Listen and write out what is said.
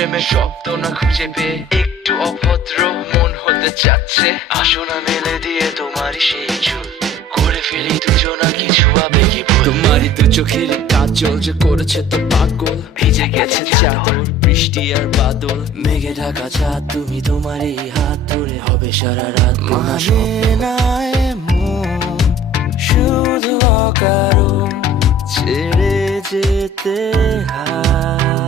প্রেমের শব্দ না খুঁজে পেয়ে একটু অভদ্র মন হতে চাচ্ছে। আসো না মেলে দিয়ে তোমারই সেই চুল, করে ফেলি দুজনা কিছু আবেগী ভুল। তোমারই দু চোখের কাজল যে করেছে তো পাগল, ভিজে গেছে চাদর বৃষ্টি আর বাদল, মেঘে ঢাকা চাঁদ তুমি তোমারই হাত ধরে হবে সারা রাত। মানে না এমন শুধু অকারণ ছেড়ে যেতে হয়।